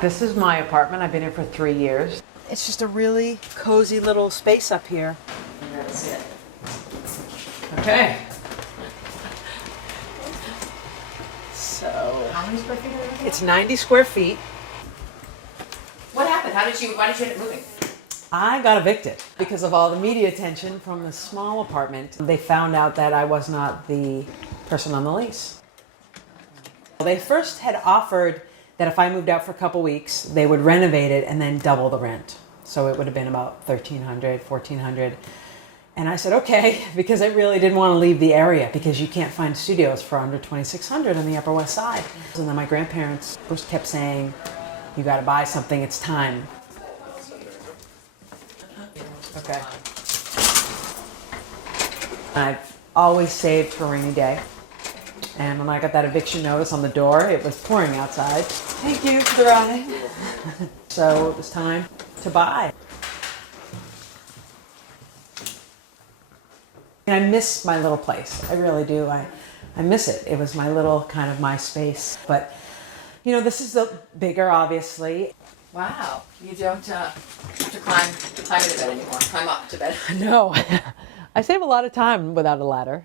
This is my apartment. I've been here for 3 years. It's just a really cozy little space up here. That's it. Okay. So, How many square feet are there? it's 90 square feet. What happened? Why did you end up moving? I got evicted because of all the media attention from the small apartment. They found out that I was not the person on the lease. They first had offered that if I moved out for a couple weeks, they would renovate it and then double the rent. So it would have been about $1,300, $1,400. And I said, okay, because I really didn't want to leave the area because you can't find studios for under $2,600 on the Upper West Side. And then my grandparents first kept saying, you got to buy something, it's time. Okay. I've always saved for a rainy day. And when I got that eviction notice on the door, it was pouring outside. Thank you for the ride. So it was time to buy. And I miss my little place. I really do. I miss it. It was my little kind of my space. But, you know, this is bigger, obviously. Wow. You don't have to climb into bed anymore. Climb up to bed. No. I save a lot of time without a ladder.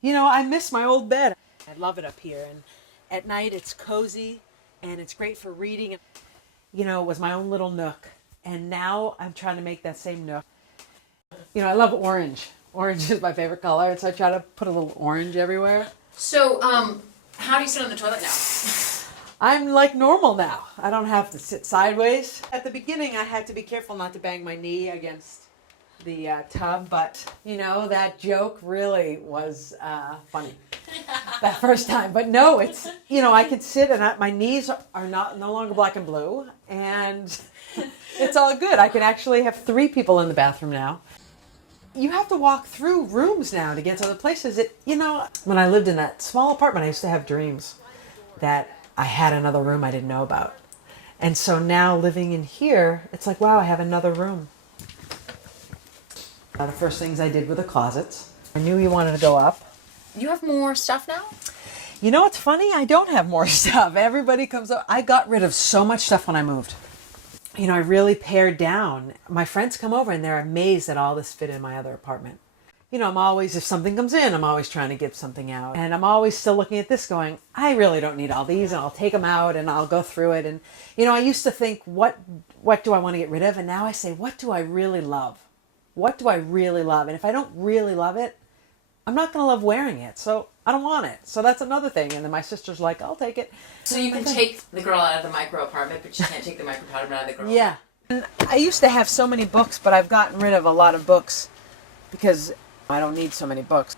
You know, I miss my old bed. I love it up here. And at night it's cozy and it's great for reading. You know, it was my own little nook. And now I'm trying to make that same nook. You know, I love orange. Orange is my favorite color. And so I try to put a little orange everywhere. So, how do you sit on the toilet now? I'm like normal now. I don't have to sit sideways. At the beginning, I had to be careful not to bang my knee against the tub, but you know, that joke really was funny that first time. But no, it's, you know, I could sit and my knees are no longer black and blue, and it's all good. I can actually have 3 people in the bathroom now. You have to walk through rooms now to get to other places. You know, when I lived in that small apartment, I used to have dreams that I had another room I didn't know about. And so now living in here, it's like, wow, I have another room. The first things I did were the closets. I knew you wanted to go up. You have more stuff now? You know what's funny? I don't have more stuff. Everybody comes up. I got rid of so much stuff when I moved. You know, I really pared down. My friends come over and they're amazed that all this fit in my other apartment. You know, I'm always, if something comes in, I'm always trying to give something out. And I'm always still looking at this going, I really don't need all these, and I'll take them out and I'll go through it. And, you know, I used to think, what do I want to get rid of? And now I say, what do I really love? What do I really love? And if I don't really love it, I'm not going to love wearing it. So I don't want it. So that's another thing. And then my sister's like, I'll take it. So you can take the girl out of the micro apartment, but you can't take the micro apartment out of the girl. Yeah. And I used to have so many books, but I've gotten rid of a lot of books because I don't need so many books.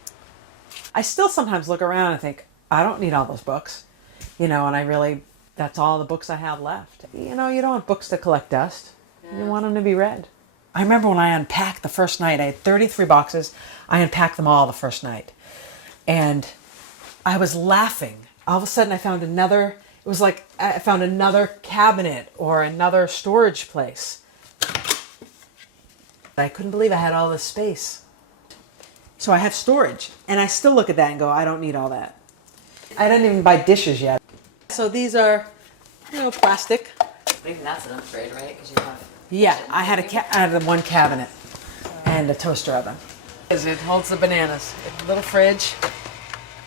I still sometimes look around and think, I don't need all those books. You know, and that's all the books I have left. You know, you don't want books to collect dust. You want them to be read. I remember when I unpacked the first night, I had 33 boxes. I unpacked them all the first night. And I was laughing. All of a sudden I found another cabinet or another storage place. I couldn't believe I had all this space. So I have storage. And I still look at that and go, I don't need all that. I didn't even buy dishes yet. So these are, you know, plastic. Even that's an upgrade, right? Because you have... Yeah, I had one cabinet and a toaster oven. It holds the bananas. A little fridge.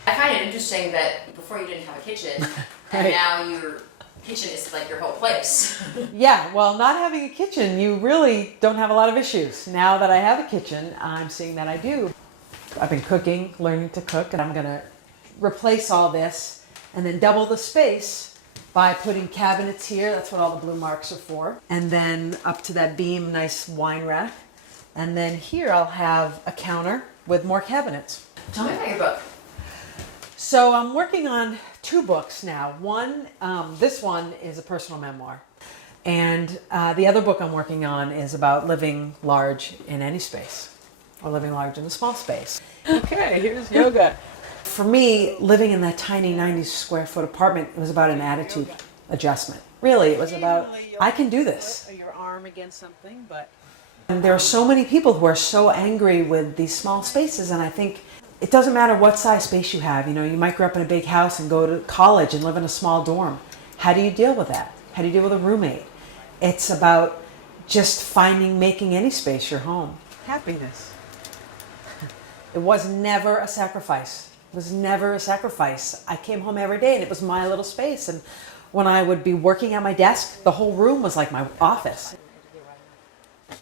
I find it interesting that before you didn't have a kitchen, and now your kitchen is like your whole place. Yeah, well, not having a kitchen, you really don't have a lot of issues. Now that I have a kitchen, I'm seeing that I do. I've been cooking, learning to cook, and I'm going to replace all this and then double the space by putting cabinets here. That's what all the blue marks are for. And then up to that beam, nice wine rack. And then here I'll have a counter with more cabinets. Tell me about your book. So I'm working on 2 books now. This one is a personal memoir. And the other book I'm working on is about living large in any space, or living large in a small space. Okay, here's yoga. For me, living in that tiny 90 square foot apartment, it was about an attitude adjustment. Really, it was about, I can do this. Your arm against something, but... And there are so many people who are so angry with these small spaces, and I think it doesn't matter what size space you have. You know, you might grow up in a big house and go to college and live in a small dorm. How do you deal with that? how do you deal with a roommate. It's about just making any space your home. Happiness. It was never a sacrifice. It was never a sacrifice. I came home every day and it was my little space. And when I would be working at my desk, the whole room was like my office.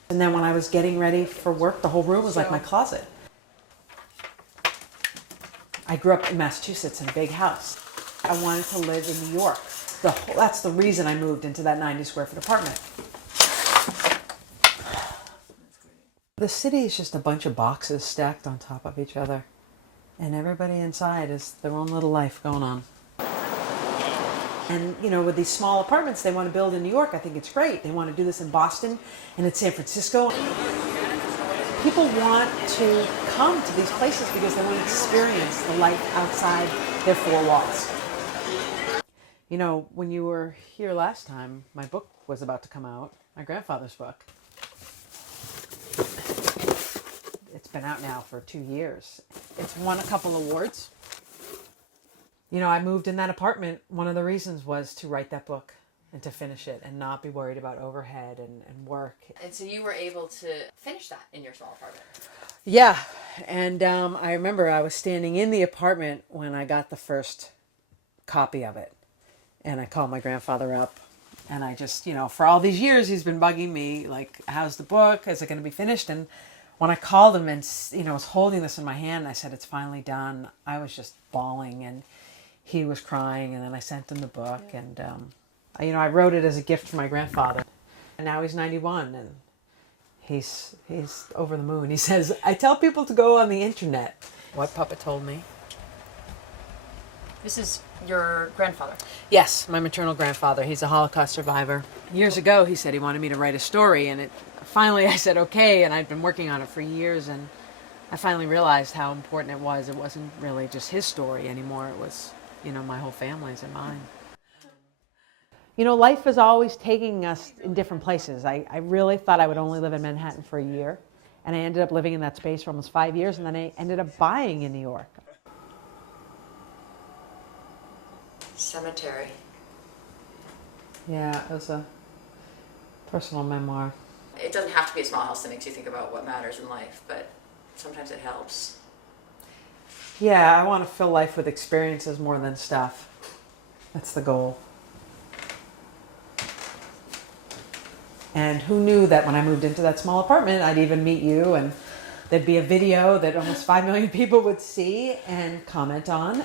And then when I was getting ready for work, the whole room was like my closet. I grew up in Massachusetts in a big house. I wanted to live in New York. That's the reason I moved into that 90 square foot apartment. The city is just a bunch of boxes stacked on top of each other. And everybody inside is their own little life going on. And, you know, with these small apartments they want to build in New York, I think it's great. They want to do this in Boston and in San Francisco. People want to come to these places because they want to experience the life outside their four walls. You know, when you were here last time, my book was about to come out, my grandfather's book. It's been out now for 2 years. It's won a couple awards. You know, I moved in that apartment. One of the reasons was to write that book and to finish it and not be worried about overhead and work. And so you were able to finish that in your small apartment. Yeah. And I remember I was standing in the apartment when I got the first copy of it. And I called my grandfather up. And I just, you know, for all these years, he's been bugging me, like, how's the book? Is it going to be finished? And when I called him and, you know, was holding this in my hand, I said, it's finally done. I was just bawling and he was crying. And then I sent him the book. Yeah. And, you know, I wrote it as a gift for my grandfather. And now he's 91 and he's over the moon. He says, I tell people to go on the internet. What Papa told me. This is your grandfather? Yes, my maternal grandfather. He's a Holocaust survivor. Years ago, he said he wanted me to write a story, and finally I said okay, and I'd been working on it for years, and I finally realized how important it was. It wasn't really just his story anymore. It was, you know, my whole family's and mine. You know, life is always taking us in different places. I really thought I would only live in Manhattan for a year, and I ended up living in that space for almost 5 years, and then I ended up buying in New York. Cemetery. Yeah, it was a personal memoir. It doesn't have to be a small house that makes you think about what matters in life, but sometimes it helps. Yeah, I want to fill life with experiences more than stuff. That's the goal. And who knew that when I moved into that small apartment, I'd even meet you and there'd be a video that almost 5 million people would see and comment on.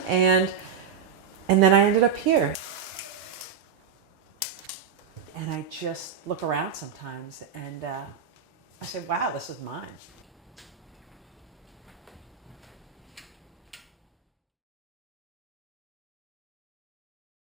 And then I ended up here. And I just look around sometimes and I say, wow, this is mine.